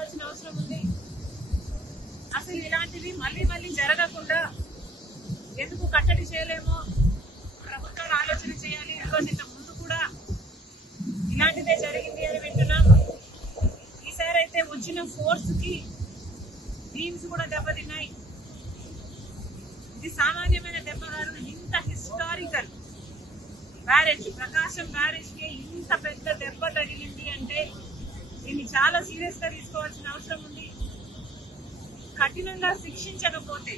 చూడాల్సిన అవసరం ఉంది. అసలు ఇలాంటివి మళ్ళీ మళ్ళీ జరగకుండా ఎందుకు కట్టడి చేయలేమో ప్రభుత్వాలు ఆలోచన చేయాలి. ఇంకొంత ముందు కూడా ఇలాంటిదే జరిగింది అని వింటున్నాం. ఈసారి అయితే వచ్చిన ఫోర్స్ కి బీమ్స్ కూడా దెబ్బతిన్నాయి. ఇది సామాన్యమైన దెబ్బ కాదు. ఇంత హిస్టారికల్ బ్యారేజ్, ప్రకాశం బ్యారేజ్ కి ఇంత పెద్ద దెబ్బ తగిలింది అంటే దీన్ని చాలా సీరియస్ గా తీసుకోవాల్సిన అవసరం ఉంది. కఠినంగా శిక్షించకపోతే,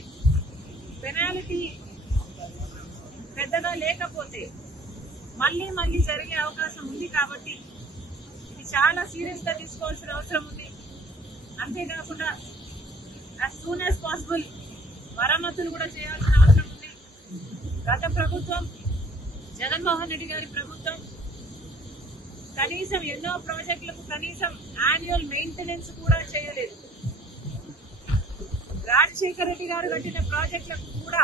పెనాల్టీ పెద్దగా లేకపోతే మళ్ళీ మళ్ళీ జరిగే అవకాశం ఉంది. కాబట్టి ఇది చాలా సీరియస్ గా తీసుకోవాల్సిన అవసరం ఉంది. అంతేకాకుండా as soon as possible మరమ్మతులు కూడా చేయాల్సిన అవసరం ఉంది. గత ప్రభుత్వం, జగన్మోహన్ రెడ్డి గారి ప్రభుత్వం కనీసం ఎన్నో ప్రాజెక్టులకు కనీసం యాన్యువల్ మెయింటెనెన్స్ కూడా చేయలేదు. రాజశేఖర రెడ్డి గారు కట్టిన ప్రాజెక్టులకు కూడా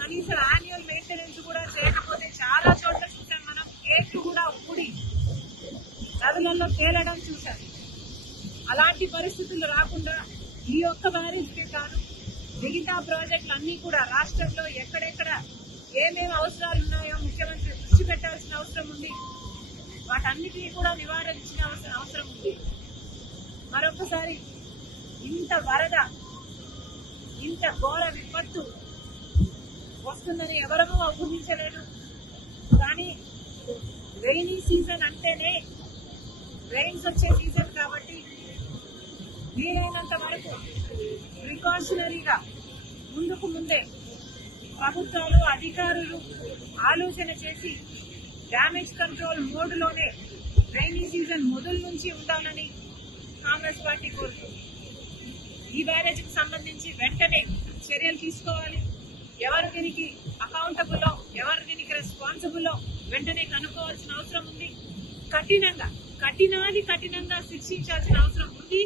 కనీసం యాన్యువల్ మెయింటెనెన్స్ కూడా చేయకపోతే చాలా చోట్ల చూసాం మనం. గేట్లు కూడా ఊడి నదులలో తేలడం చూసాం. అలాంటి పరిస్థితులు రాకుండా ఈ ఒక్క బ్యారేజ్కే కాదు, మిగతా ప్రాజెక్టులు అన్ని కూడా రాష్ట్రంలో ఎక్కడెక్కడ ఏమేమి అవసరాలు ఉన్నాయో ముఖ్యమంత్రి దృష్టి పెట్టాల్సిన అవసరం ఉంది. వాటన్నిటినీ కూడా నివారించిన అవసరం ఉంది. మరొకసారి ఇంత వరద, ఇంత ఘోర విపత్తు వస్తుందని ఎవరూ ఊహించలేదు. కానీ రెయినీ సీజన్ అంటేనే రెయిన్స్ వచ్చే సీజన్ కాబట్టి వీలైనంత వరకు ప్రికాషనరీగా ముందుకు ముందే ప్రభుత్వాలు, అధికారులు ఆలోచన చేసి డ్యామేజ్ కంట్రోల్ మోడ్లోనే రైనీ సీజన్ మొదలు నుంచి ఉండాలని కాంగ్రెస్ పార్టీ కోరుతుంది. ఈ బ్యారేజ్కి సంబంధించి వెంటనే చర్యలు తీసుకోవాలి. ఎవరు దీనికి అకౌంటబుల్, ఎవరు దీనికి రెస్పాన్సిబుల్ వెంటనే కనుక్కోవాల్సిన అవసరం ఉంది. కఠినంగా శిక్షించాల్సిన అవసరం ఉంది.